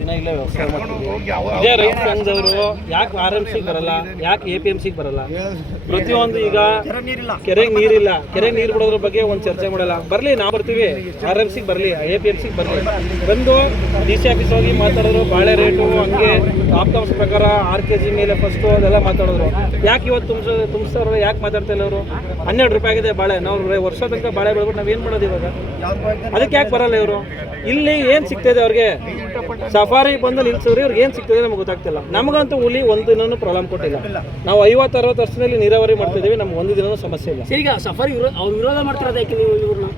ದಿನ ಇಲ್ಲೇ ವ್ಯವಸಾಯ ಮಾಡ್ತೀವಿ. ಇದೇ ರೈತ ಸಂಘದವರು ಯಾಕೆ RMC ಬರಲ್ಲ, ಯಾಕೆ APMC ಬರಲ್ಲ? ಪ್ರತಿಯೊಂದು ಈಗ ಕೆರೆಗೆ ನೀರಿಲ್ಲ, ಕೆರೆಗೆ ನೀರು ಬಿಡೋದ್ರ ಬಗ್ಗೆ ಒಂದು ಚರ್ಚೆ ಮಾಡಲ್ಲ. ಬರಲಿ, ನಾವು ಬರ್ತೀವಿ, RMC ಬರಲಿ, APMC ಬರಲಿ, ಬಂದು DC ಆಫೀಸ್ ಹೋಗಿ ಮಾತಾಡಿದ್ರು. ಬಾಳೆ ರೇಟು ಹಂಗೆ ಆಪ್ತಾಂಶ ಪ್ರಕಾರ 6 kg ಮೇಲೆ ಫಸ್ಟು ಅದೆಲ್ಲ ಮಾತಾಡಿದ್ರು. ಯಾಕೆ ಇವತ್ತು ತುಂಬಿಸ್ತಾರ? ಯಾಕೆ ಮಾತಾಡ್ತಾ ಇಲ್ಲ ಅವರು? 12 ರೂಪಾಯಿ ಆಗಿದೆ ಬಾಳೆ. ನಾವು ವರ್ಷ ತನಕ ಬಾಳೆ ಬೆಳೆದ್ಬಿಟ್ಟು ನಾವೇನು ಮಾಡೋದು ಇವಾಗ? ಅದಕ್ಕೆ ಯಾಕೆ ಬರಲ್ಲ ಇವರು? ಇಲ್ಲಿ ಏನು ಸಿಗ್ತದೆ ಅವ್ರಿಗೆ? ಸಫಾರಿ ಬಂದು ನಿಲ್ಸಿದ್ರೆ ಇವ್ರಿಗೆ ಏನು ಸಿಗ್ತದೆ ನಮ್ಗೆ ಗೊತ್ತಾಗ್ತಿಲ್ಲ. ನಮಗಂತೂ ಹುಲಿ ಒಂದು ದಿನನೂ ಪ್ರಾಬ್ಲಮ್ ಕೊಟ್ಟಿಲ್ಲ. ನಾವು 50-60 ವರ್ಷದಲ್ಲಿ ನೀರಾವರಿ ಮಾಡ್ತಿದ್ದೀವಿ, ನಮ್ಗೆ ಒಂದು ದಿನನೂ ಸಮಸ್ಯೆ ಇಲ್ಲ. ಈಗ ಸಫಾರಿ ಅವ್ರು ವಿರೋಧ ಮಾಡ್ತಿರೋದು ಯಾಕೆ ನೀವು ಇವ್ರನ್ನ?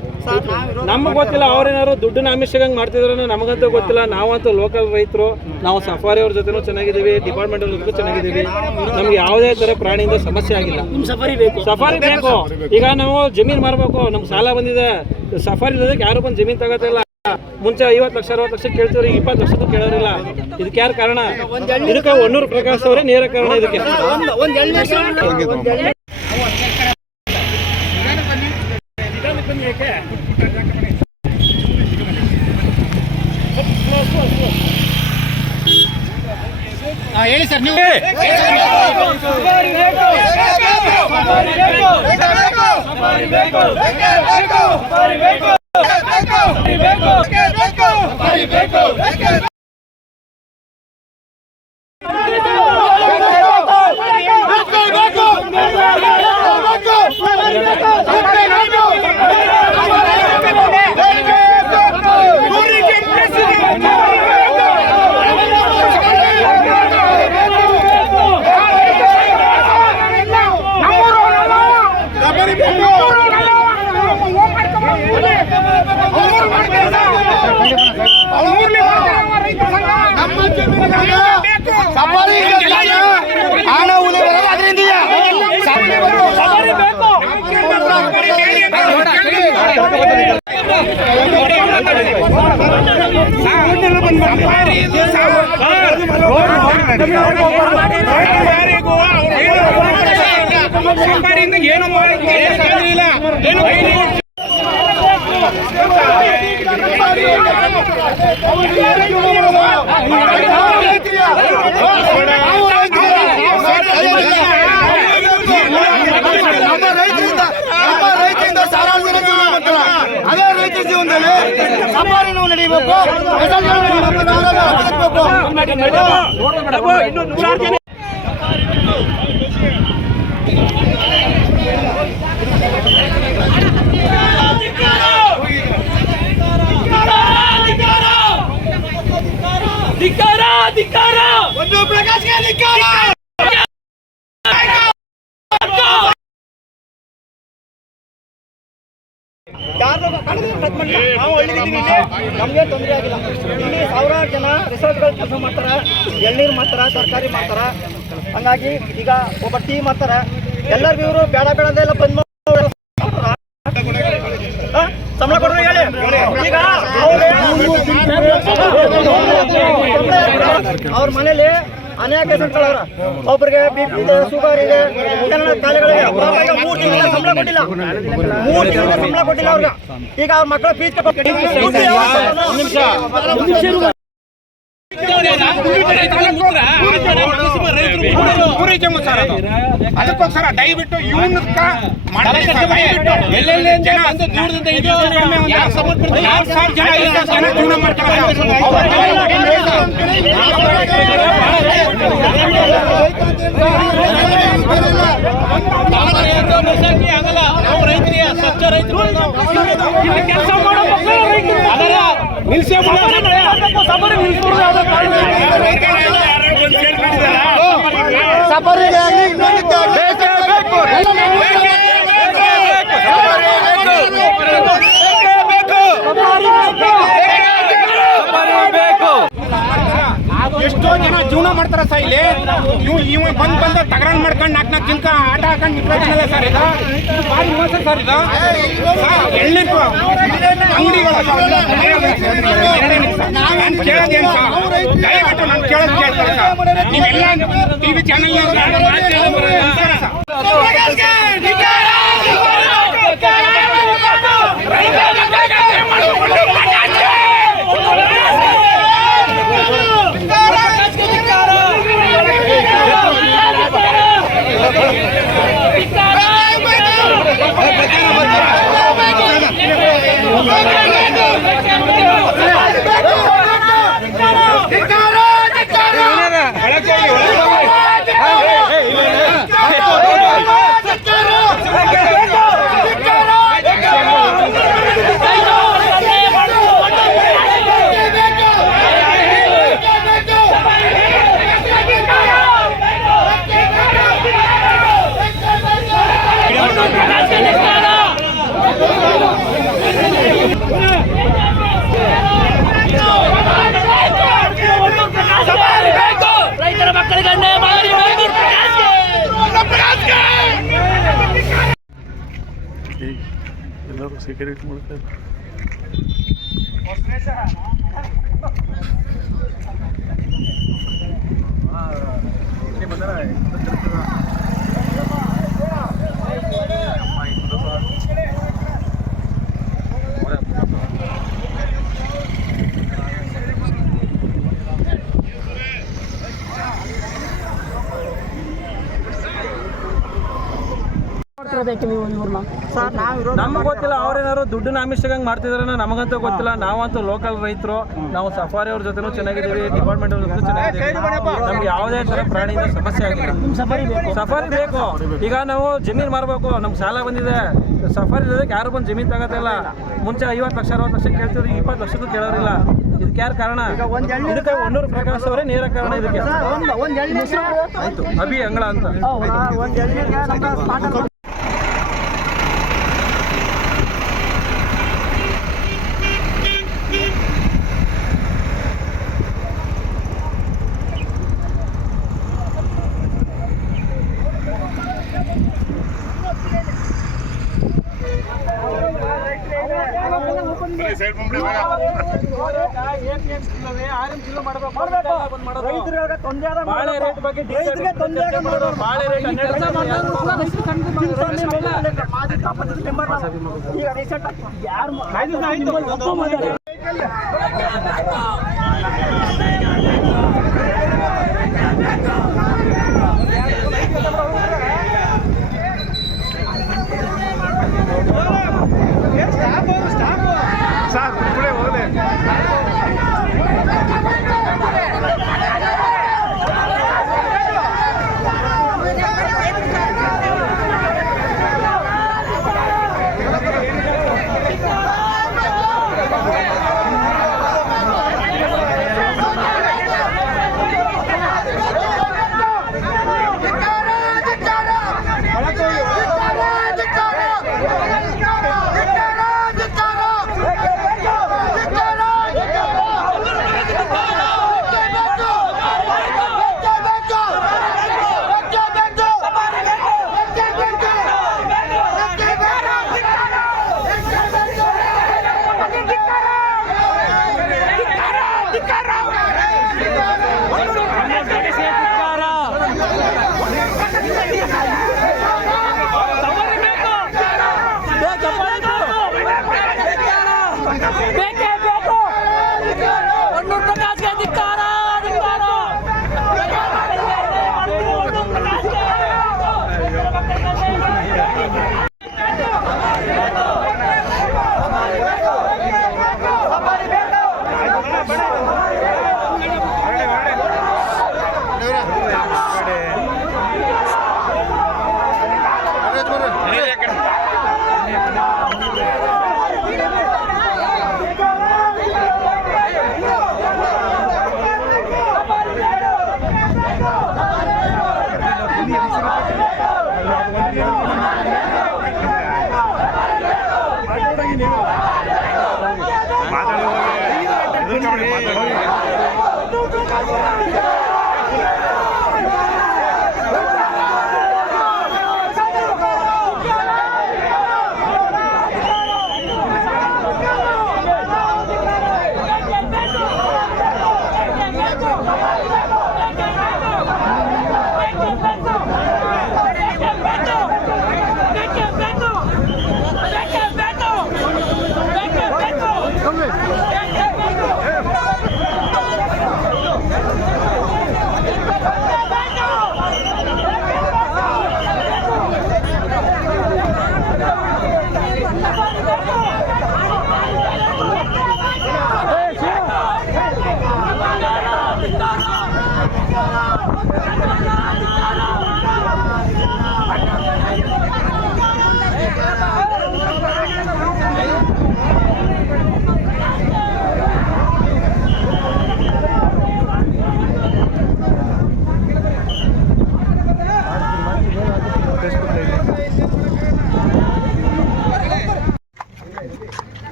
ನಮ್ಗೆ ಗೊತ್ತಿಲ್ಲ, ಅವ್ರೇನಾದ್ರು ದುಡ್ಡಿನ ಆಮಿಷಗಂಗೆ ಮಾಡ್ತಿದ್ರು ನಮಗಂತೂ ಗೊತ್ತಿಲ್ಲ. ನಾವಂತೂ ಲೋಕಲ್ ರೈತರು, ನಾವು ಸಫಾರಿ ಅವ್ರ ಜೊತೆನೂ ಚೆನ್ನಾಗಿದ್ದೀವಿ, ಡಿಪಾರ್ಟ್ಮೆಂಟ್ ಅವ್ರ ಜೊತೆ ಚೆನ್ನಾಗಿದ್ದೀವಿ. ನಮ್ಗೆ ಯಾವುದೇ ಥರ ಪ್ರಾಣಿಯಿಂದ ಸಮಸ್ಯೆ ಆಗಿಲ್ಲ. ಸಫಾರಿ ಬೇಕು, ಸಫಾರಿ ಬೇಕು. ಈಗ ನಾವು ಜಮೀನು ಮಾರಬೇಕು, ನಮ್ಗೆ ಸಾಲ ಬಂದಿದೆ. ಸಫಾರಿ ಇರೋದಕ್ಕೆ ಯಾರು ಬಂದು ಜಮೀನು ತಗೋತಿಲ್ಲ. ಮುಂಚೆ 50 ಲಕ್ಷ 60 ಲಕ್ಷ ಕೇಳ್ತೀವ್ರಿ, 20 ಲಕ್ಷಕ್ಕೂ ಕೇಳೋರಿಲ್ಲ. ಇದಕ್ಕೆ ಯಾರು ಕಾರಣ? ಇದಕ್ಕೆ ಹೊನ್ನೂರು ಪ್ರಕಾಶ್ ಅವರೇ ನೇರ ಕಾರಣ. ಇದಕ್ಕೆ ಹೇಳಿ ಸರ್ ನೀವು. ಅದೇ ರೈತ ಜೀವನದಲ್ಲಿ ಸಫಾರಿನೂ ನಡೀಬೇಕು. ಒಂದು ಪ್ರಕಾಶ್ಗೆ ಧಿಕ್ಕಾರ. ನಾವು ಹಳ್ಳಿಗಿದ್ದೀವಿ, ನಮಗೆ ತೊಂದರೆ ಆಗಿಲ್ಲ. ಇಲ್ಲಿ ಸಾವಿರಾರು ಜನ ರಿಸರ್ಚ್ಗಳು ಕೆಲಸ ಮಾಡ್ತಾರೆ, ಎಳ್ನೀರು ಮಾಡ್ತಾರೆ, ತರಕಾರಿ ಮಾಡ್ತಾರೆ. ಹಂಗಾಗಿ ಈಗ ಒಬ್ಬ ಟೀ ಮಾಡ್ತಾರೆ. ಎಲ್ಲರಿಗೂ ಇವರು ಬೇಡ ಬೇಡದೆಲ್ಲ ಬಂದ್ ಸಂಬಳ ಕೊಡ್ರಿ ಹೇಳಿ. ಈಗ ಅವ್ರ ಮನೇಲಿ ಅನೇಕ ಹೆಸರುಗಳವ್ರ. ಒಬ್ಬರಿಗೆ BP ಇದೆ, ಶುಗರ್ ಇದೆ, ಕಾಯಿಲೆಗಳಿದೆ. 3 ತಿಂಗಳ ಸಂಬಳ ಕೊಟ್ಟಿಲ್ಲ, 3 ತಿಂಗಳ ಸಂಬಳ ಕೊಟ್ಟಿಲ್ಲ ಅವ್ರಿಗೆ. ಈಗ ಅವ್ರ ಮಕ್ಕಳ ಫೀಸ್ ಅದಕ್ಕೋಸ್ಕರ ದಯವಿಟ್ಟು ಇವನಕ್ಕ ಜೀವನ ಮಾಡ್ತಾರೆ. ನಾವು ರೈತರಿಗೆ ಸ್ವಚ್ಛ ರೈತರು ಕೆಲಸ ಮಾಡೋ ನಿಲ್ಸೇ ಎಷ್ಟೋ ಜನ ಜೀವನ ಮಾಡ್ತಾರ ಸರ್ ಇಲ್ಲಿ. ಇವ್ ಬಂದ ತಗರಾನ್ ಮಾಡ್ಕೊಂಡು 4 ದಿನಕ ಆಟ ಹಾಕೊಂಡು ನಿಂತ್ಕೊಂಡಿಲ್ಲ ಸರ್. ಇದು ಭಾರಿ ಮೋಸ ಸರ್. ಇದು ಎಳ್ನೀರು ಅಂಗಡಿಗಳು ನಾನು ಕೇಳೋದೇನು ಸರ್, ದಯವಿಟ್ಟು ನಾನು ಕೇಳೋದು ಕೇಳ್ತಾರೆ ಸರ್. ನೀವೆಲ್ಲ TV ಚಾನಲ್ ಮಾಡ್ತಿರೋದಕ್ಕೆ ನೀವು ಇವ್ರನ್ನ ಸರ್ ನಾವು ನಮ್ಗೆ ಗೊತ್ತಿಲ್ಲ, ಅವ್ರೇನಾದ್ರು ದುಡ್ಡನ್ನ ಆಮಿಷಗಂಗೆ ಮಾಡ್ತಿದಾರೆ ನಮಗಂತೂ ಗೊತ್ತಿಲ್ಲ. ನಾವಂತೂ ಲೋಕಲ್ ರೈತರು, ನಾವು ಸಫಾರಿ ಅವ್ರ ಜೊತೆನೂ ಚೆನ್ನಾಗಿದ್ದೀವಿ, ಡಿಪಾರ್ಟ್ಮೆಂಟ್ ಅವ್ರ ಜೊತೆ ಚೆನ್ನಾಗಿದ್ದೀವಿ. ನಮ್ಗೆ ಯಾವುದೇ ಥರ ಪ್ರಾಣಿಯಿಂದ ಸಮಸ್ಯೆ ಆಗಿಲ್ಲ. ನಿಮ್ಮ ಸಫಾರಿ ಬೇಕು. ಸಫಾರಿ ಬೇಕು. ಈಗ ನಾವು ಜಮೀನು ಮಾರಬೇಕು, ನಮ್ಗೆ ಸಾಲ ಬಂದಿದೆ. ಸಫಾರಿ ಇರೋದಕ್ಕೆ ಯಾರು ಬಂದು ಜಮೀನು ತಗೋತಿಲ್ಲ. ಮುಂಚೆ 50 ಲಕ್ಷ 60 ಲಕ್ಷ ಕೇಳ್ತಿದ್ರು, 20 ಲಕ್ಷಕ್ಕೂ ಕೇಳೋರಿಲ್ಲ. ಇದಕ್ಕೆ ಯಾರು ಕಾರಣ? ಇದಕ್ಕೆ ಹೊನ್ನೂರು ಪ್ರಕಾಶ್ ಅವರೇ ನೇರ ಕಾರಣ ಇದಕ್ಕೆ. ಆಯ್ತು, ಅಭಿ ಅಂಗಳ ಅಂತ. ಒಂದು ಎಳ್ನೀರಿಗೆ ನಮ್ಮ ಸ್ಮಾರ್ಟ್ ರೈತರಿಗೆ ತೊಂದರೆ ಆದ ಬಾಳೆ ರೇಟ್ ಬಗ್ಗೆ ರೈತರಿಗೆ ತೊಂದರೆ ಆದ ಮಾಡೋದು. ಬಾಳೆ ರೇಟ್ 12 ಮಾಜಿ ಕಾಪಂಚಾಯತ್ ಮೆಂಬರ್ ಈಗ ರೀಸೆಂಟ್ ಯಾರು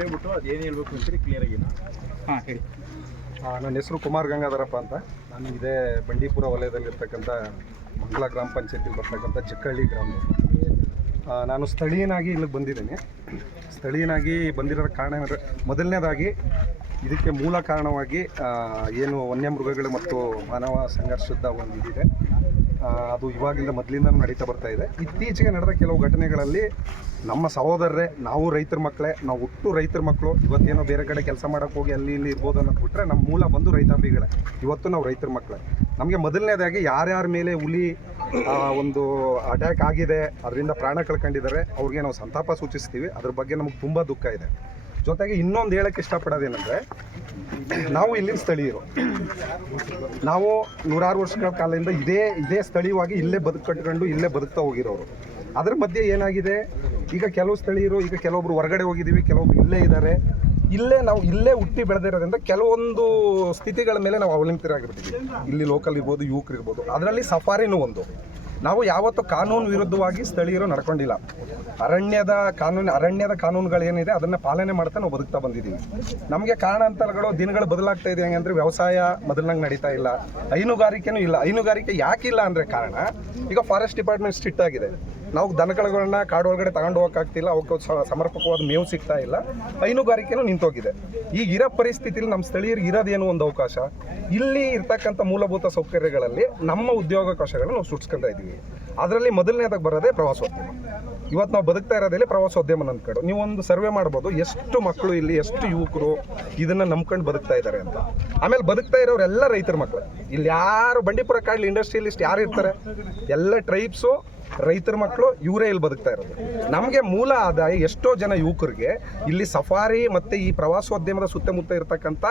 ಹೇಳ್ಬಿಟ್ಟು ಅದೇನು ಹೇಳ್ಬೇಕು ಅಂತೀರಿ ಕ್ಲಿಯರ್ ಆಗಿ. ಹಾಂ ಹೇಳಿ. ನನ್ನ ಹೆಸರು ಕುಮಾರ್ ಗಂಗಾಧರಪ್ಪ ಅಂತ. ನಾನು ಇದೇ ಬಂಡೀಪುರ ವಲಯದಲ್ಲಿರ್ತಕ್ಕಂಥ ಮಂಗಲ ಗ್ರಾಮ ಪಂಚಾಯತಿಲಿ ಬರ್ತಕ್ಕಂಥ ಚಿಕ್ಕಹಳ್ಳಿ ಗ್ರಾಮ. ನಾನು ಸ್ಥಳೀಯನಾಗಿ ಇಲ್ಲಿಗೆ ಬಂದಿದ್ದೇನೆ. ಸ್ಥಳೀಯನಾಗಿ ಬಂದಿರೋ ಕಾರಣ ಅಂದರೆ ಮೊದಲನೇದಾಗಿ ಇದಕ್ಕೆ ಮೂಲ ಕಾರಣವಾಗಿ ಏನು ವನ್ಯಮೃಗಗಳು ಮತ್ತು ಮಾನವ ಸಂಘರ್ಷದ ಒಂದು ಇದಿದೆ, ಅದು ಇವಾಗಿಂದ ಮೊದಲಿಂದ ನಡೀತಾ ಬರ್ತಾ ಇದೆ. ಇತ್ತೀಚೆಗೆ ನಡೆದ ಕೆಲವು ಘಟನೆಗಳಲ್ಲಿ ನಮ್ಮ ಸಹೋದರರೇ, ನಾವು ರೈತರ ಮಕ್ಕಳೇ, ನಾವು ಹುಟ್ಟು ರೈತರ ಮಕ್ಕಳು, ಇವತ್ತೇನೋ ಬೇರೆ ಕಡೆ ಕೆಲಸ ಮಾಡೋಕ್ಕೆ ಹೋಗಿ ಅಲ್ಲಿ ಇಲ್ಲಿ ಇರ್ಬೋದು ಅನ್ನೋದು ಬಿಟ್ಟರೆ ನಮ್ಮ ಮೂಲ ಬಂದು ರೈತಾಪಿಗಳೇ. ಇವತ್ತು ನಾವು ರೈತರ ಮಕ್ಕಳೇ. ನಮಗೆ ಮೊದಲನೇದಾಗಿ ಯಾರ್ಯಾರ ಮೇಲೆ ಹುಲಿ ಒಂದು ಅಟ್ಯಾಕ್ ಆಗಿದೆ, ಅದರಿಂದ ಪ್ರಾಣ ಕಳ್ಕೊಂಡಿದ್ದಾರೆ, ಅವ್ರಿಗೆ ನಾವು ಸಂತಾಪ ಸೂಚಿಸ್ತೀವಿ. ಅದ್ರ ಬಗ್ಗೆ ನಮಗೆ ತುಂಬ ದುಃಖ ಇದೆ. ಜೊತೆಗೆ ಇನ್ನೊಂದು ಹೇಳೋಕ್ಕೆ ಇಷ್ಟಪಡೋದೇನೆಂದರೆ, ನಾವು ಇಲ್ಲಿನ ಸ್ಥಳೀಯರು, ನಾವು ನೂರಾರು ವರ್ಷಗಳ ಕಾಲದಿಂದ ಇದೇ ಸ್ಥಳೀಯವಾಗಿ ಇಲ್ಲೇ ಕಟ್ಕೊಂಡು ಇಲ್ಲೇ ಬದುಕ್ತಾ ಹೋಗಿರೋರು. ಅದ್ರ ಮಧ್ಯೆ ಏನಾಗಿದೆ, ಈಗ ಕೆಲವು ಸ್ಥಳೀಯರು, ಈಗ ಕೆಲವೊಬ್ರು ಹೊರಗಡೆ ಹೋಗಿದ್ದೀವಿ, ಕೆಲವೊಬ್ರು ಇಲ್ಲೇ ಇದ್ದಾರೆ. ನಾವು ಇಲ್ಲೇ ಹುಟ್ಟಿ ಬೆಳೆದಿರೋದ್ರಿಂದ ಕೆಲವೊಂದು ಸ್ಥಿತಿಗಳ ಮೇಲೆ ನಾವು ಅವಲಂಬಿತರಾಗಿರ್ತೀವಿ. ಇಲ್ಲಿ ಲೋಕಲ್ ಇರ್ಬೋದು, ಯುವಕರು ಇರ್ಬೋದು. ಅದರಲ್ಲಿ ಸಫಾರಿನೂ ಒಂದು. ನಾವು ಯಾವತ್ತೂ ಕಾನೂನು ವಿರುದ್ಧವಾಗಿ ಸ್ಥಳೀಯರು ನಡ್ಕೊಂಡಿಲ್ಲ. ಅರಣ್ಯದ ಕಾನೂನುಗಳೇನಿದೆ ಅದನ್ನು ಪಾಲನೆ ಮಾಡ್ತಾ ನಾವು ಬದುಕ್ತಾ ಬಂದಿದ್ದೀವಿ. ನಮಗೆ ಕಾರಣಾಂತರಗಳು ದಿನಗಳು ಬದಲಾಗ್ತಾ ಇದೆ. ಹೆಂಗಂದ್ರೆ ವ್ಯವಸಾಯ ಮೊದಲಂಗೆ ನಡೀತಾ ಇಲ್ಲ, ಹೈನುಗಾರಿಕೆನೂ ಇಲ್ಲ. ಹೈನುಗಾರಿಕೆ ಯಾಕಿಲ್ಲ ಅಂದರೆ ಕಾರಣ, ಈಗ ಫಾರೆಸ್ಟ್ ಡಿಪಾರ್ಟ್ಮೆಂಟ್ ಸ್ಟ್ರಿಕ್ಟ್ ಆಗಿದೆ. ನಾವು ದನಗಳನ್ನ ಕಾಡು ಒಳಗಡೆ ತಗೊಂಡು ಹೋಗೋಕ್ಕಾಗ್ತಿಲ್ಲ, ಅವಕ್ಕೆ ಸಮರ್ಪಕವಾದ ಮೇವು ಸಿಗ್ತಾ ಇಲ್ಲ, ಹೈನುಗಾರಿಕೆನೂ ನಿಂತೋಗಿದೆ. ಈಗ ಇರೋ ಪರಿಸ್ಥಿತಿಯಲ್ಲಿ ನಮ್ಮ ಸ್ಥಳೀಯರಿಗೆ ಇರೋದೇನು ಒಂದು ಅವಕಾಶ, ಇಲ್ಲಿ ಇರ್ತಕ್ಕಂಥ ಮೂಲಭೂತ ಸೌಕರ್ಯಗಳಲ್ಲಿ ನಮ್ಮ ಉದ್ಯೋಗಾವಕಾಶಗಳನ್ನು ನಾವು ಸೃಷ್ಟಿಸ್ಕೊತಾ ಇದ್ದೀವಿ. ಅದರಲ್ಲಿ ಮೊದಲನೇದಾಗಿ ಬರೋದೇ ಪ್ರವಾಸೋದ್ಯಮ. ಇವತ್ತು ನಾವು ಬದುಕ್ತಾ ಇರೋದಲ್ಲಿ ಪ್ರವಾಸೋದ್ಯಮ ನಂಬ್ಕೊಂಡು. ನೀವು ಒಂದು ಸರ್ವೆ ಮಾಡ್ಬೋದು, ಎಷ್ಟು ಮಕ್ಕಳು ಇಲ್ಲಿ, ಎಷ್ಟು ಯುವಕರು ಇದನ್ನು ನಂಬ್ಕೊಂಡು ಬದುಕ್ತಾ ಇದ್ದಾರೆ ಅಂತ. ಆಮೇಲೆ ಬದುಕ್ತಾ ಇರೋರೆಲ್ಲ ರೈತರ ಮಕ್ಕಳು. ಇಲ್ಲಿ ಯಾರು ಬಂಡೀಪುರ ಕಾಡಲಿ ಇಂಡಸ್ಟ್ರಿಯಲಿಸ್ಟ್ ಯಾರು ಇರ್ತಾರೆ, ಎಲ್ಲ ಟ್ರೈಬ್ಸು ರೈತರ ಮಕ್ಕಳು, ಇವರೇ ಇಲ್ಲಿ ಬದುಕ್ತಾ ಇರೋದು. ನಮಗೆ ಮೂಲ ಆದಾಯ ಎಷ್ಟೋ ಜನ ಯುವಕರಿಗೆ ಇಲ್ಲಿ ಸಫಾರಿ ಮತ್ತು ಈ ಪ್ರವಾಸೋದ್ಯಮದ ಸುತ್ತಮುತ್ತ ಇರತಕ್ಕಂಥ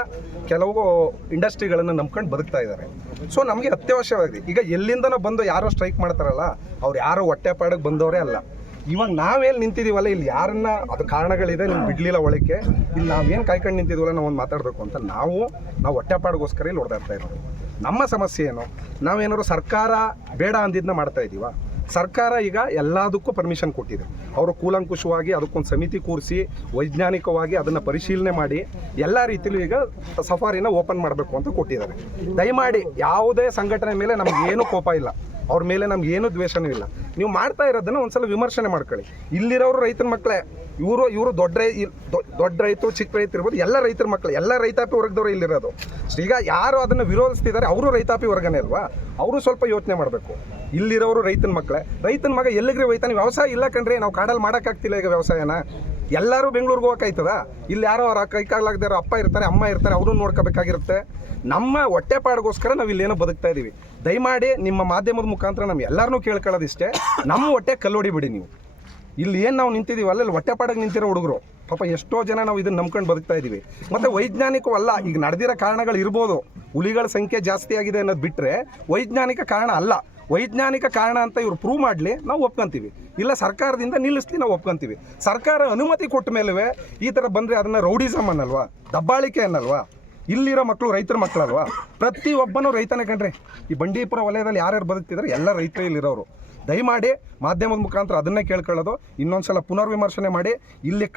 ಕೆಲವು ಇಂಡಸ್ಟ್ರಿಗಳನ್ನು ನಂಬ್ಕೊಂಡು ಬದುಕ್ತಾ ಇದ್ದಾರೆ. ಸೊ ನಮಗೆ ಅತ್ಯವಶ್ಯವಾಗಿದೆ. ಈಗ ಎಲ್ಲಿಂದನೋ ಬಂದು ಯಾರೋ ಸ್ಟ್ರೈಕ್ ಮಾಡ್ತಾರಲ್ಲ, ಅವ್ರು ಯಾರೋ ಹೊಟ್ಟೆಪಾಡಿಗೆ ಬಂದವರೇ ಅಲ್ಲ. ಇವಾಗ ನಾವೇನು ನಿಂತಿದ್ದೀವಲ್ಲ, ಇಲ್ಲಿ ಯಾರನ್ನ ಅದು ಕಾರಣಗಳಿದೆ, ನೀವು ಬಿಡಲಿಲ್ಲ ಒಳಕ್ಕೆ, ಇಲ್ಲಿ ನಾವೇನು ಕಾಯ್ಕೊಂಡು ನಿಂತಿದ್ದೀವಲ್ಲ, ನಾವು ಒಂದು ಮಾತಾಡಬೇಕು ಅಂತ ನಾವು ಹೊಟ್ಟೆಪಾಡಿಗೋಸ್ಕರ ಇಲ್ಲಿ ಹೊಡೆದಾಡ್ತಾ ಇರೋದು. ನಮ್ಮ ಸಮಸ್ಯೆ ಏನು, ನಾವೇನಾದ್ರು ಸರ್ಕಾರ ಬೇಡ ಅಂದಿದ್ದನ್ನ ಮಾಡ್ತಾ ಇದ್ದೀವ? ಸರ್ಕಾರ ಈಗ ಎಲ್ಲದಕ್ಕೂ ಪರ್ಮಿಷನ್ ಕೊಟ್ಟಿದೆ. ಅವರು ಕೂಲಂಕುಷವಾಗಿ ಅದಕ್ಕೊಂದು ಸಮಿತಿ ಕೂರಿಸಿ ವೈಜ್ಞಾನಿಕವಾಗಿ ಅದನ್ನು ಪರಿಶೀಲನೆ ಮಾಡಿ ಎಲ್ಲ ರೀತಿಯಲ್ಲೂ ಈಗ ಸಫಾರಿನ ಓಪನ್ ಮಾಡಬೇಕು ಅಂತ ಕೊಟ್ಟಿದ್ದಾರೆ. ದಯಮಾಡಿ ಯಾವುದೇ ಸಂಘಟನೆ ಮೇಲೆ ನಮಗೇನು ಕೋಪ ಇಲ್ಲ, ಅವ್ರ ಮೇಲೆ ನಮ್ಗೆ ಏನೂ ದ್ವೇಷನೂ ಇಲ್ಲ. ನೀವು ಮಾಡ್ತಾ ಇರೋದನ್ನು ಒಂದ್ಸಲ ವಿಮರ್ಶನೆ ಮಾಡ್ಕೊಳ್ಳಿ. ಇಲ್ಲಿರೋರು ರೈತರ ಮಕ್ಕಳೇ, ಇವರು ದೊಡ್ಡ ರೈತರು, ಚಿಕ್ಕ ರೈತರು ಇರ್ಬೋದು, ಎಲ್ಲ ರೈತರ ಮಕ್ಕಳು, ಎಲ್ಲ ರೈತಾಪಿ ವರ್ಗದವರು ಇಲ್ಲಿರೋದು. ಈಗ ಯಾರು ಅದನ್ನು ವಿರೋಧಿಸ್ತಿದ್ದಾರೆ ಅವರು ರೈತಾಪಿ ವರ್ಗನೇ ಅಲ್ವಾ? ಅವರು ಸ್ವಲ್ಪ ಯೋಚನೆ ಮಾಡಬೇಕು. ಇಲ್ಲಿರೋರು ರೈತನ ಮಕ್ಕಳೇ. ರೈತನ ಮಗ ಎಲ್ಲಿಗ್ರಿ ಹೋಯ್ತಾನೆ? ವ್ಯವಸಾಯ ಇಲ್ಲ ಕಣ್ರಿ, ನಾವು ಕಾಡಲ್ಲಿ ಮಾಡೋಕ್ಕಾಗ್ತಿಲ್ಲ ಈಗ ವ್ಯವಸಾಯನ. ಎಲ್ಲರೂ ಬೆಂಗಳೂರಿಗೆ ಹೋಗೋಕ್ಕಾಯ್ತದ? ಇಲ್ಲಿ ಯಾರೋ ಅವ್ರ ಕೈಕಾಲಾಗದಿರೋ ಅಪ್ಪ ಇರ್ತಾರೆ, ಅಮ್ಮ ಇರ್ತಾರೆ, ಅವ್ರನ್ನ ನೋಡ್ಕೋಬೇಕಾಗಿರುತ್ತೆ. ನಮ್ಮ ಹೊಟ್ಟೆಪಾಡಿಗೋಸ್ಕರ ನಾವು ಇಲ್ಲೇನೋ ಬದುಕ್ತಾ ಇದ್ದೀವಿ. ದಯಮಾಡಿ ನಿಮ್ಮ ಮಾಧ್ಯಮದ ಮುಖಾಂತರ ನಮ್ಮ ಎಲ್ಲರನ್ನೂ ಕೇಳ್ಕೊಳ್ಳೋದಿಷ್ಟೇ, ನಮ್ಮ ಹೊಟ್ಟೆ ಕಲ್ಲೊಡಿಬಿಡಿ ನೀವು. ಇಲ್ಲಿ ಏನು ನಾವು ನಿಂತಿದ್ದೀವಿ ಅಲ್ಲೆಲ್ಲಿ ಹೊಟ್ಟೆಪಾಡಿಗೆ ನಿಂತಿರೋ ಹುಡುಗರು ಪಾಪ ಎಷ್ಟೋ ಜನ ನಾವು ಇದನ್ನು ನಂಬ್ಕೊಂಡು ಬದುಕ್ತಾ ಇದ್ದೀವಿ. ಮತ್ತು ವೈಜ್ಞಾನಿಕವಲ್ಲ. ಈಗ ನಡೆದಿರೋ ಕಾರಣಗಳು ಇರ್ಬೋದು, ಹುಲಿಗಳ ಸಂಖ್ಯೆ ಜಾಸ್ತಿ ಆಗಿದೆ ಅನ್ನೋದು ಬಿಟ್ಟರೆ ವೈಜ್ಞಾನಿಕ ಕಾರಣ ಅಲ್ಲ. ವೈಜ್ಞಾನಿಕ ಕಾರಣ ಅಂತ ಇವ್ರು ಪ್ರೂವ್ ಮಾಡಲಿ, ನಾವು ಒಪ್ಕೊಂತೀವಿ. ಇಲ್ಲ ಸರ್ಕಾರದಿಂದ ನಿಲ್ಲಿಸ್ಲಿ, ನಾವು ಒಪ್ಕೊಂತೀವಿ. ಸರ್ಕಾರ ಅನುಮತಿ ಕೊಟ್ಟ ಮೇಲೇ ಈ ಥರ ಬಂದರೆ ಅದನ್ನು ರೌಡಿಸಮ್ ಅನ್ನಲ್ವಾ, ದಬ್ಬಾಳಿಕೆ ಅನ್ನಲ್ವಾ? ಇಲ್ಲಿರೋ ಮಕ್ಕಳು ರೈತರ ಮಕ್ಕಳಲ್ವಾ? ಪ್ರತಿಯೊಬ್ಬನೂ ರೈತನೇ ಕಣ್ರಿ. ಈ ಬಂಡೀಪುರ ವಲಯದಲ್ಲಿ ಯಾರ್ಯಾರು ಬದುಕ್ತಿದ್ದಾರೆ ಎಲ್ಲ ರೈತರೇ ಇಲ್ಲಿರೋರು. ದಯಮಾಡಿ ಮಾಧ್ಯಮದ ಮುಖಾಂತರ ಅದನ್ನೇ ಕೇಳ್ಕೊಳ್ಳೋದು. ಇನ್ನೊಂದ್ಸಲ ಪುನರ್ವಿಮರ್ಶನೆ ಮಾಡಿ. ಇಲ್ಲಿ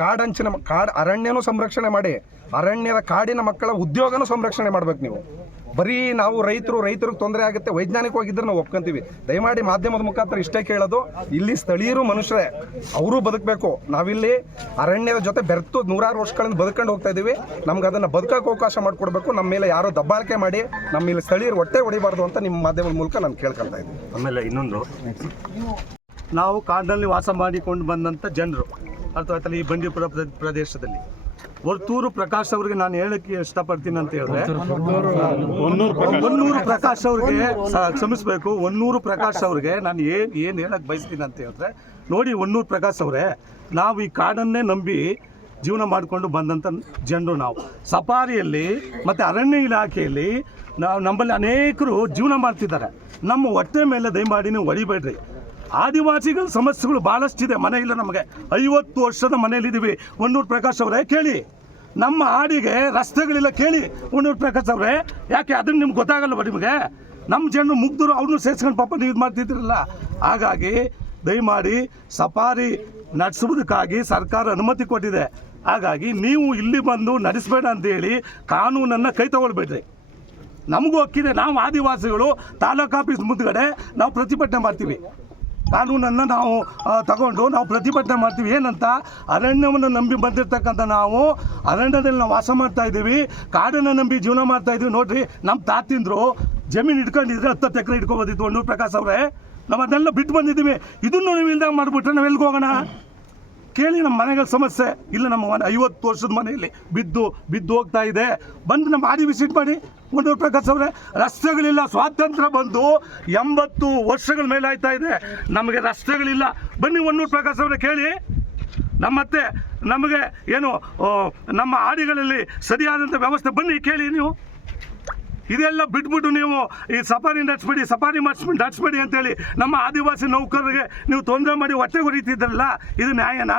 ಅರಣ್ಯನೂ ಸಂರಕ್ಷಣೆ ಮಾಡಿ, ಅರಣ್ಯದ ಕಾಡಿನ ಮಕ್ಕಳ ಉದ್ಯೋಗನೂ ಸಂರಕ್ಷಣೆ ಮಾಡ್ಬೇಕು ನೀವು. ಬರೀ ನಾವು ರೈತರಿಗೆ ತೊಂದರೆ ಆಗುತ್ತೆ ವೈಜ್ಞಾನಿಕವಾಗಿದ್ದರೆ ನಾವು ಒಪ್ಕೊಂತೀವಿ. ದಯಮಾಡಿ ಮಾಧ್ಯಮದ ಮುಖಾಂತರ ಇಷ್ಟೇ ಕೇಳೋದು, ಇಲ್ಲಿ ಸ್ಥಳೀಯರು ಮನುಷ್ಯರೇ, ಅವರು ಬದುಕಬೇಕು. ನಾವಿಲ್ಲಿ ಅರಣ್ಯದ ಜೊತೆ ಬೆರೆತು ನೂರಾರು ವರ್ಷಗಳಿಂದ ಬದುಕೊಂಡು ಹೋಗ್ತಾ ಇದ್ದೀವಿ. ನಮ್ಗೆ ಅದನ್ನು ಬದುಕೋಕೆ ಅವಕಾಶ ಮಾಡಿಕೊಡ್ಬೇಕು. ನಮ್ಮ ಮೇಲೆ ಯಾರೋ ದಬ್ಬಾಳಿಕೆ ಮಾಡಿ ನಮ್ಮ ಇಲ್ಲಿ ಸ್ಥಳೀಯರು ಹೊಟ್ಟೆ ಹೊಡಿಬಾರ್ದು ಅಂತ ನಿಮ್ಮ ಮಾಧ್ಯಮದ ಮೂಲಕ ನಾನು ಕೇಳ್ಕೊಳ್ತಾ ಇದ್ದೀನಿ. ಆಮೇಲೆ ಇನ್ನೊಂದು, ನಾವು ಕಾಡಿನಲ್ಲಿ ವಾಸ ಮಾಡಿಕೊಂಡು ಬಂದಂಥ ಜನರು ಅಥವಾ ಈ ಬಂಡೀಪುರ ಪ್ರದೇಶದಲ್ಲಿ ವರ್ತೂರು ಪ್ರಕಾಶ್ ಅವ್ರಿಗೆ ನಾನು ಹೇಳಕ್ಕೆ ಇಷ್ಟಪಡ್ತೀನಿ ಅಂತ ಹೇಳಿದ್ರೆ, ಹೊನ್ನೂರು ಪ್ರಕಾಶ್ ಅವ್ರಿಗೆ ಕ್ಷಮಿಸಬೇಕು. ಹೊನ್ನೂರು ಪ್ರಕಾಶ್ ಅವ್ರಿಗೆ ನಾನು ಏನು ಹೇಳಕ್ಕೆ ಬಯಸ್ತೀನಿ ಅಂತ ಹೇಳಿದ್ರೆ, ನೋಡಿ ಹೊನ್ನೂರು ಪ್ರಕಾಶ್ ಅವರೇ, ನಾವು ಈ ಕಾಡನ್ನೇ ನಂಬಿ ಜೀವನ ಮಾಡಿಕೊಂಡು ಬಂದಂಥ ಜನರು. ನಾವು ಸಫಾರಿಯಲ್ಲಿ ಮತ್ತು ಅರಣ್ಯ ಇಲಾಖೆಯಲ್ಲಿ ನಮ್ಮಲ್ಲಿ ಅನೇಕರು ಜೀವನ ಮಾಡ್ತಿದ್ದಾರೆ. ನಮ್ಮ ಹೊಟ್ಟೆ ಮೇಲೆ ದಯಮಾಡಿ ನೀವು ಹೊಡಿಬೇಡ್ರಿ. ಆದಿವಾಸಿಗಳ ಸಮಸ್ಯೆಗಳು ಭಾಳಷ್ಟಿದೆ. ಮನೆ ಇಲ್ಲ ನಮಗೆ, 50 ವರ್ಷದ ಮನೇಲಿದ್ದೀವಿ. ಹೊನ್ನೂರು ಪ್ರಕಾಶ್ ಅವರೇ ಕೇಳಿ, ನಮ್ಮ ಹಾಡಿಗೆ ರಸ್ತೆಗಳಿಲ್ಲ ಕೇಳಿ. ಹೊನ್ನೂರು ಪ್ರಕಾಶ್ ಅವರೇ, ಯಾಕೆ ಅದನ್ನು ನಿಮ್ಗೆ ಗೊತ್ತಾಗಲ್ಲವ? ನಿಮಗೆ ನಮ್ಮ ಜನರು ಮುಗ್ಧರು, ಅವ್ರನ್ನೂ ಸೇರಿಸ್ಕೊಂಡು ಪಾಪ ನೀವು ಇದು ಮಾಡ್ತಿದ್ದೀರಲ್ಲ. ಹಾಗಾಗಿ ದಯಮಾಡಿ ಸಫಾರಿ ನಡೆಸುವುದಕ್ಕಾಗಿ ಸರ್ಕಾರ ಅನುಮತಿ ಕೊಟ್ಟಿದೆ. ಹಾಗಾಗಿ ನೀವು ಇಲ್ಲಿ ಬಂದು ನಡೆಸಬೇಡ ಅಂತೇಳಿ ಕಾನೂನನ್ನು ಕೈ ತಗೊಳ್ಬೇಡ್ರಿ. ನಮಗೂ ಹಕ್ಕಿದೆ. ನಾವು ಆದಿವಾಸಿಗಳು ತಾಲೂಕು ಆಫೀಸ್ ಮುಂದ್ಗಡೆ ನಾವು ಪ್ರತಿಭಟನೆ ಮಾಡ್ತೀವಿ. ಕಾನೂನನ್ನು ನಾವು ತಗೊಂಡು ನಾವು ಪ್ರತಿಭಟನೆ ಮಾಡ್ತೀವಿ. ಏನಂತ, ಅರಣ್ಯವನ್ನು ನಂಬಿ ಬಂದಿರತಕ್ಕಂಥ ನಾವು ಅರಣ್ಯದಲ್ಲಿ ನಾವು ವಾಸ ಮಾಡ್ತಾ ಇದ್ದೀವಿ, ಕಾಡನ್ನು ನಂಬಿ ಜೀವನ ಮಾಡ್ತಾ ಇದ್ದೀವಿ. ನೋಡ್ರಿ, ನಮ್ಮ ತಾತಿಂದ್ರು ಜಮೀನು ಇಟ್ಕೊಂಡಿದ್ರೆ 10 ಎಕರೆ ಇಟ್ಕೊಬೋದಿತ್ತು. ಒಣ್ಣೂರು ಪ್ರಕಾಶ್ ಅವರೇ, ನಾವು ಅದನ್ನೆಲ್ಲ ಬಿಟ್ಟು ಬಂದಿದ್ದೀವಿ. ಇದನ್ನು ನೀವು ಇಲ್ದಂಗೆ ಮಾಡಿಬಿಟ್ರೆ ನಾವು ಎಲ್ಲಿಗೆ ಹೋಗೋಣ ಕೇಳಿ? ನಮ್ಮ ಮನೆಗಳ ಸಮಸ್ಯೆ ಇಲ್ಲ. ನಮ್ಮ ಮನೆ 50 ವರ್ಷದ ಮನೆಯಲ್ಲಿ ಬಿದ್ದು ಹೋಗ್ತಾ ಇದೆ. ಬಂದು ನಮ್ಮ ಆಡಿ ವಿಸಿಟ್ ಮಾಡಿ. ಒಣ್ಣೂರು ಪ್ರಕಾಶ್ ಅವರೇ, ರಸ್ತೆಗಳಿಲ್ಲ. ಸ್ವಾತಂತ್ರ್ಯ ಬಂದು 80 ವರ್ಷಗಳ ಮೇಲೆ ಆಯ್ತಾ ಇದೆ, ನಮಗೆ ರಸ್ತೆಗಳಿಲ್ಲ. ಬನ್ನಿ ಒಣ್ಣೂರು ಪ್ರಕಾಶ್ ಅವರೇ ಕೇಳಿ. ನಮ್ಮತ್ತೆ ನಮಗೆ ಏನು ನಮ್ಮ ಆಡಿಗಳಲ್ಲಿ ಸರಿಯಾದಂಥ ವ್ಯವಸ್ಥೆ ಬನ್ನಿ ಕೇಳಿ ನೀವು. ಇದೆಲ್ಲ ಬಿಟ್ಬಿಟ್ಟು ನೀವು ಈ ಸಫಾರಿ ನಡೆಸಬೇಡಿ ಅಂತೇಳಿ ನಮ್ಮ ಆದಿವಾಸಿ ನೌಕರರಿಗೆ ನೀವು ತೊಂದರೆ ಮಾಡಿ ಹೊಟ್ಟೆ ಹೊರೀತಿದ್ರಲ್ಲ, ಇದು ನ್ಯಾಯನಾ?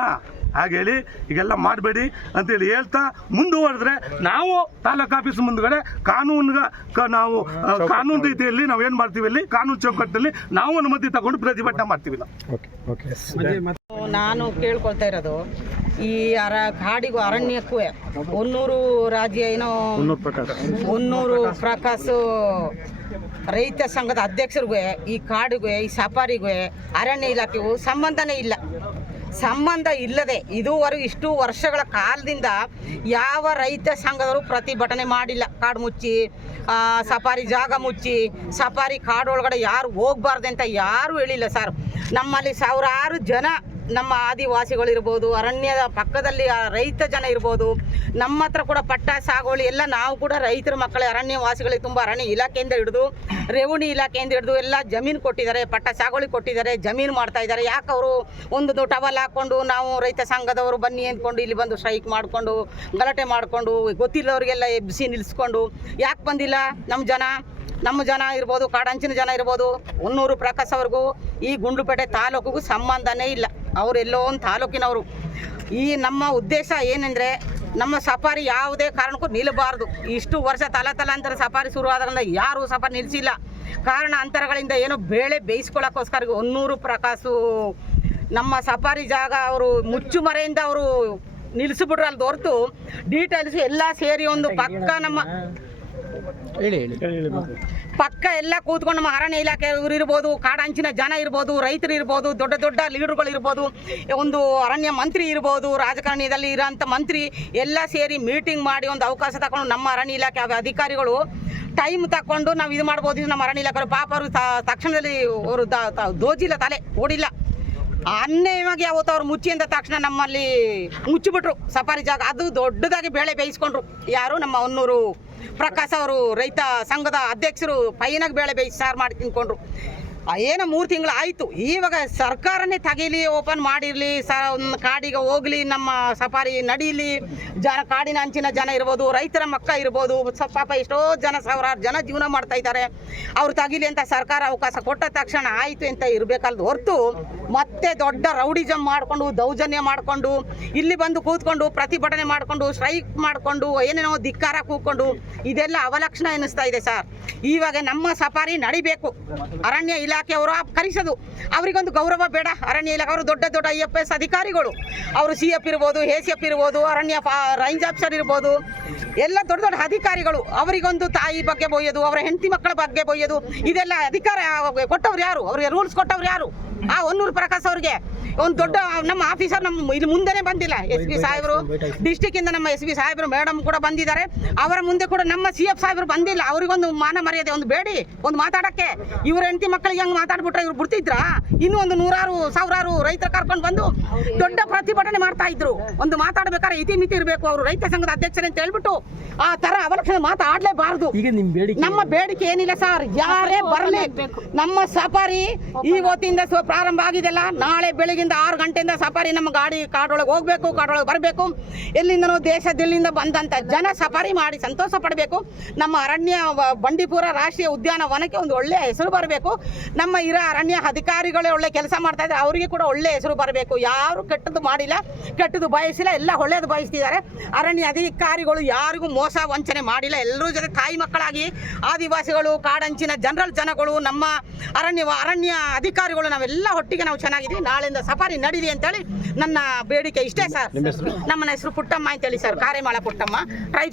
ಹಾಗೇಳಿ ಈಗೆಲ್ಲ ಮಾಡಬೇಡಿ ಅಂತೇಳಿ ಹೇಳ್ತಾ ಮುಂದುವರೆದ್ರೆ ನಾವು ತಾಲೂಕು ಆಫೀಸ್ ಮುಂದುಗಡೆ ನಾವು ಕಾನೂನು ರೀತಿಯಲ್ಲಿ ನಾವು ಏನು ಮಾಡ್ತೀವಿ, ಅಲ್ಲಿ ಕಾನೂನು ಚೌಕಟ್ಟಲ್ಲಿ ನಾವು ಅನುಮತಿ ತಗೊಂಡು ಪ್ರತಿಭಟನೆ ಮಾಡ್ತೀವಿ ನಾವು. ನಾನು ಕೇಳ್ಕೊಳ್ತಾ ಇರೋದು, ಈ ಕಾಡಿಗೂ ಅರಣ್ಯಕ್ಕೂ ಹೊನ್ನೂರು ರಾಜ್ಯ ಏನೋ ಹೊನ್ನೂರು ಪ್ರಕಾಶ್ ರೈತ ಸಂಘದ ಅಧ್ಯಕ್ಷರಿಗೂ ಈ ಕಾಡಿಗೂ ಈ ಸಫಾರಿಗೂ ಅರಣ್ಯ ಇಲಾಖೆಗೂ ಸಂಬಂಧ ಇಲ್ಲದೆ ಇದುವರೆಗೂ ಇಷ್ಟು ವರ್ಷಗಳ ಕಾಲದಿಂದ ಯಾವ ರೈತ ಸಂಘದವರು ಪ್ರತಿಭಟನೆ ಮಾಡಿಲ್ಲ. ಕಾಡು ಮುಚ್ಚಿ, ಸಫಾರಿ ಜಾಗ ಮುಚ್ಚಿ, ಸಫಾರಿ ಕಾಡೊಳಗಡೆ ಯಾರು ಹೋಗ್ಬಾರ್ದು ಅಂತ ಯಾರೂ ಹೇಳಿಲ್ಲ ಸರ್. ನಮ್ಮಲ್ಲಿ ಸಾವಿರಾರು ಜನ ನಮ್ಮ ಆದಿವಾಸಿಗಳಿರ್ಬೋದು, ಅರಣ್ಯದ ಪಕ್ಕದಲ್ಲಿ ರೈತ ಜನ ಇರ್ಬೋದು, ನಮ್ಮ ಹತ್ರ ಕೂಡ ಪಟ್ಟ ಸಾಗುವಳಿ ಎಲ್ಲ ನಾವು ಕೂಡ ರೈತರ ಮಕ್ಕಳೇ. ಅರಣ್ಯವಾಸಿಗಳಿಗೆ ತುಂಬ ಅರಣ್ಯ ಇಲಾಖೆಯಿಂದ ಹಿಡಿದು ರೆವಿನ್ಯೂ ಇಲಾಖೆಯಿಂದ ಹಿಡಿದು ಎಲ್ಲ ಜಮೀನು ಕೊಟ್ಟಿದ್ದಾರೆ, ಪಟ್ಟ ಸಾಗುವಳಿ ಕೊಟ್ಟಿದ್ದಾರೆ, ಜಮೀನು ಮಾಡ್ತಾ ಇದ್ದಾರೆ. ಯಾಕೆ ಅವರು ಒಂದು ಟವಲ್ ಹಾಕ್ಕೊಂಡು ನಾವು ರೈತ ಸಂಘದವರು ಬನ್ನಿ ಅಂದ್ಕೊಂಡು ಇಲ್ಲಿ ಬಂದು ಸ್ಟ್ರೈಕ್ ಮಾಡಿಕೊಂಡು ಗಲಾಟೆ ಮಾಡಿಕೊಂಡು ಗೊತ್ತಿಲ್ಲದವ್ರಿಗೆಲ್ಲ ಎಬ್ಬಿಸಿ ನಿಲ್ಲಿಸ್ಕೊಂಡು ಯಾಕೆ ಬಂದಿಲ್ಲ? ನಮ್ಮ ಜನ ಇರ್ಬೋದು, ಕಾಡಂಚಿನ ಜನ ಇರ್ಬೋದು, ಹೊನ್ನೂರು ಪ್ರಕಾಶ್ ಅವ್ರಿಗೂ ಈ ಗುಂಡ್ಲುಪೇಟೆ ತಾಲೂಕಿಗೂ ಸಂಬಂಧನೇ ಇಲ್ಲ. ಅವರೆಲ್ಲೋ ಒಂದು ತಾಲೂಕಿನವರು. ಈ ನಮ್ಮ ಉದ್ದೇಶ ಏನೆಂದರೆ, ನಮ್ಮ ಸಫಾರಿ ಯಾವುದೇ ಕಾರಣಕ್ಕೂ ನಿಲ್ಲಬಾರ್ದು. ಇಷ್ಟು ವರ್ಷ ತಲಾಂತರ ಸಫಾರಿ ಶುರುವಾದ್ರಿಂದ ಯಾರೂ ಸಫಾರಿ ನಿಲ್ಲಿಸಿಲ್ಲ. ಕಾರಣ ಅಂತರಗಳಿಂದ ಏನೋ ಬೇಳೆ ಬೇಯಿಸ್ಕೊಳ್ಳೋಕ್ಕೋಸ್ಕರ ಹೊನ್ನೂರು ಪ್ರಕಾಶು ನಮ್ಮ ಸಫಾರಿ ಜಾಗ ಅವರು ಮುಚ್ಚುಮರೆಯಿಂದ ಅವರು ನಿಲ್ಲಿಸಿಬಿಟ್ರು. ಅಲ್ಲಿ ಹೊರತು ಡೀಟೇಲ್ಸ್ ಎಲ್ಲ ಸೇರಿ ಒಂದು ಪಕ್ಕ ಎಲ್ಲ ಕೂತ್ಕೊಂಡು ನಮ್ಮ ಅರಣ್ಯ ಇಲಾಖೆ ಇರ್ಬೋದು, ಕಾಡಂಚಿನ ಜನ ಇರ್ಬೋದು, ರೈತರು ಇರ್ಬೋದು, ದೊಡ್ಡ ಲೀಡರ್ಗಳು ಇರ್ಬೋದು, ಒಂದು ಅರಣ್ಯ ಮಂತ್ರಿ ಇರ್ಬೋದು, ರಾಜಕಾರಣದಲ್ಲಿ ಇರೋಂಥ ಮಂತ್ರಿ ಎಲ್ಲ ಸೇರಿ ಮೀಟಿಂಗ್ ಮಾಡಿ ಒಂದು ಅವಕಾಶ ತಗೊಂಡು ನಮ್ಮ ಅರಣ್ಯ ಇಲಾಖೆ ಅಧಿಕಾರಿಗಳು ಟೈಮ್ ತಗೊಂಡು ನಾವು ಇದು ಮಾಡ್ಬೋದು. ನಮ್ಮ ಅರಣ್ಯ ಇಲಾಖೆ ಪಾಪ ಅವರು ತಕ್ಷಣದಲ್ಲಿ ಅವರು ದೋಜಿಲ್ಲ, ತಲೆ ಓಡಿಲ್ಲ. ಅನ್ಯಾಯವಾಗಿ ಅವತ್ತು ಅವ್ರು ಮುಚ್ಚಿ ಅಂದ ತಕ್ಷಣ ನಮ್ಮಲ್ಲಿ ಮುಚ್ಚಿಬಿಟ್ರು ಸಫಾರಿ ಜಾಗ. ಅದು ದೊಡ್ಡದಾಗಿ ಬೇಳೆ ಬೇಯಿಸ್ಕೊಂಡ್ರು. ಯಾರು? ನಮ್ಮ ಹೊನ್ನೂರು ಪ್ರಕಾಶ್ ಅವರು ರೈತ ಸಂಘದ ಅಧ್ಯಕ್ಷರು ಪೈನಾಗಿ ಬೇಳೆ ಬೇಯಿಸಿ ಸಾರು ಮಾಡಿ ತಿನ್ಕೊಂಡ್ರು. ಏನೋ 3 ತಿಂಗಳು ಆಯಿತು. ಇವಾಗ ಸರ್ಕಾರನೇ ತೆಗೀಲಿ, ಓಪನ್ ಮಾಡಿರಲಿ, ಕಾಡಿಗೆ ಹೋಗಲಿ, ನಮ್ಮ ಸಫಾರಿ ನಡೀಲಿ, ಕಾಡಿನ ಅಂಚಿನ ಜನ ಇರ್ಬೋದು, ರೈತರ ಮಕ್ಕ ಇರ್ಬೋದು, ಪಾಪ ಎಷ್ಟೋ ಜನ ಸಾವಿರಾರು ಜನ ಜೀವನ ಮಾಡ್ತಾ ಇದ್ದಾರೆ. ಅವ್ರು ತೆಗೀಲಿ ಅಂತ ಸರ್ಕಾರ ಅವಕಾಶ ಕೊಟ್ಟ ತಕ್ಷಣ ಆಯಿತು ಅಂತ ಇರಬೇಕಲ್ದು ಹೊರತು ಮತ್ತೆ ದೊಡ್ಡ ರೌಡಿಸಮ್ ಮಾಡಿಕೊಂಡು ದೌರ್ಜನ್ಯ ಮಾಡಿಕೊಂಡು ಇಲ್ಲಿ ಬಂದು ಕೂತ್ಕೊಂಡು ಪ್ರತಿಭಟನೆ ಮಾಡಿಕೊಂಡು ಸ್ಟ್ರೈಕ್ ಮಾಡಿಕೊಂಡು ಏನೇನೋ ಧಿಕ್ಕಾರ ಕೂತ್ಕೊಂಡು ಇದೆಲ್ಲ ಅವಲಕ್ಷಣ ಎನ್ನಿಸ್ತಾ ಇದೆ ಸರ್. ಇವಾಗ ನಮ್ಮ ಸಫಾರಿ ನಡಿಬೇಕು. ಅರಣ್ಯ ಇಲಾಖೆಯವರು ಕರೆಸೋದು, ಅವರಿಗೊಂದು ಗೌರವ ಬೇಡ? ಅರಣ್ಯ ಇಲಾಖೆ ಅವರು ದೊಡ್ಡ IFS ಅಧಿಕಾರಿಗಳು, ಅವರು CF ಇರ್ಬೋದು, ACF ಇರ್ಬೋದು, ಅರಣ್ಯ ರೇಂಜ್ ಆಫೀಸರ್ ಇರ್ಬೋದು, ಎಲ್ಲ ದೊಡ್ಡ ಅಧಿಕಾರಿಗಳು. ಅವರಿಗೊಂದು ತಾಯಿ ಬಗ್ಗೆ ಬೊಯ್ಯೋದು, ಅವರ ಹೆಂಡತಿ ಮಕ್ಕಳ ಬಗ್ಗೆ ಬೊಯ್ಯೋದು, ಇದೆಲ್ಲ ಅಧಿಕಾರ ಕೊಟ್ಟವ್ರು ಯಾರು? ಅವ್ರಿಗೆ ರೂಲ್ಸ್ ಕೊಟ್ಟವ್ರು ಯಾರು? ಆ ಹೊನ್ನೂರು ಪ್ರಕಾಶ್ ಅವ್ರಿಗೆ ಒಂದು ದೊಡ್ಡ ನಮ್ಮ ಆಫೀಸರ್ ನಮ್ಮ ಇಲ್ಲಿ ಮುಂದೆನೇ ಬಂದಿಲ್ಲ. SP ಸಾಹೇಬರು ಡಿಸ್ಟಿಕ್ಕಿಂದ ನಮ್ಮ SP ಸಾಹೇಬರು ಮೇಡಮ್ ಕೂಡ ಬಂದಿದ್ದಾರೆ. ಅವರ ಮುಂದೆ ಕೂಡ ನಮ್ಮ CF ಸಾಹೇಬರು ಬಂದಿಲ್ಲ. ಅವರಿಗೊಂದು ಮಾನ ಮರ್ಯಾದೆ ಒಂದು ಬೇಡಿ, ಒಂದು ಮಾತಾಡೋಕ್ಕೆ. ಇವ್ರ ಹೆಂಡತಿ ಮಕ್ಕಳಿಗೆ ಹಂಗೆ ಮಾತಾಡ್ಬಿಟ್ರೆ ಇವ್ರು ಬಿಡ್ತಿದ್ರಾ? ಇನ್ನೂ ಒಂದು 100,000 ರೈತರು ಕರ್ಕೊಂಡು ಬಂದು ದೊಡ್ಡ ಪ್ರತಿಭಟನೆ ಮಾಡ್ತಾ ಇದ್ರು. ಒಂದು ಮಾತಾಡ್ಬೇಕಾದ್ರೆ ಇತಿಮಿತಿ ಇರಬೇಕು. ಅವರು ರೈತ ಸಂಘದ ಅಧ್ಯಕ್ಷರೇ ಅಂತ ಹೇಳ್ಬಿಟ್ಟು ಆ ಥರ ಅವಲಕ್ಷಣ ಮಾತಾಡಲೇಬಾರ್ದು. ನಮ್ಮ ಬೇಡಿಕೆ ಏನಿಲ್ಲ ಸರ್, ಯಾರೇ ಬರಲಿ, ನಮ್ಮ ಸಫಾರಿ ಇವತ್ತಿಂದ ಪ್ರಾರಂಭ ಆಗಿದೆಲ್ಲ. ನಾಳೆ ಬೆಳಗಿಂದ 6 ಗಂಟೆಯಿಂದ ಸಫಾರಿ ನಮ್ಮ ಗಾಡಿ ಕಾಡೊಳಗೆ ಹೋಗ್ಬೇಕು, ಕಾಡೊಳಗೆ ಬರಬೇಕು. ಎಲ್ಲಿಂದನೋ ದೇಶದಲ್ಲಿಂದ ಬಂದಂಥ ಜನ ಸಫಾರಿ ಮಾಡಿ ಸಂತೋಷ ಪಡಬೇಕು. ನಮ್ಮ ಅರಣ್ಯ ಬಂಡೀಪುರ ರಾಷ್ಟ್ರೀಯ ಉದ್ಯಾನವನಕ್ಕೆ ಒಂದು ಒಳ್ಳೆಯ ಹೆಸರು ಬರಬೇಕು. ನಮ್ಮ ಅರಣ್ಯ ಅಧಿಕಾರಿಗಳೇ ಒಳ್ಳೆ ಕೆಲಸ ಮಾಡ್ತಾ ಇದ್ದಾರೆ, ಅವರಿಗೆ ಕೂಡ ಒಳ್ಳೆ ಹೆಸರು ಬರಬೇಕು. ಯಾರು ಕೆಟ್ಟದ್ದು ಮಾಡಿಲ್ಲ, ಕೆಟ್ಟದ್ದು ಬಯಸಿಲ್ಲ, ಎಲ್ಲ ಒಳ್ಳೆಯದು ಬಯಸ್ತಿದ್ದಾರೆ. ಅರಣ್ಯ ಅಧಿಕಾರಿಗಳು ಯಾರಿಗೂ ಮೋಸ ವಂಚನೆ ಮಾಡಿಲ್ಲ. ಎಲ್ಲರೂ ಜೊತೆ ತಾಯಿ ಮಕ್ಕಳಾಗಿ ಆದಿವಾಸಿಗಳು, ಕಾಡಂಚಿನ ಜನರಲ್ ಜನಗಳು, ನಮ್ಮ ಅರಣ್ಯ ಅಧಿಕಾರಿಗಳು ನಾವೆಲ್ಲ ಒಟ್ಟಿಗೆ ನಾವು ಚೆನ್ನಾಗಿದ್ದೀವಿ. ನಾಳೆಯಿಂದ ಸಫಾರಿ ನಡೀಲಿ ಅಂತೇಳಿ ನನ್ನ ಬೇಡಿಕೆ ಇಷ್ಟೇ ಸರ್. ನಮ್ಮ ಹೆಸರು ಪುಟ್ಟಮ್ಮ ಅಂತೇಳಿ ಸರ್, ಕಾರೆಮಾಳ ಪುಟ್ಟಮ್ಮ, ಟ್ರೈಬ್ಸ್.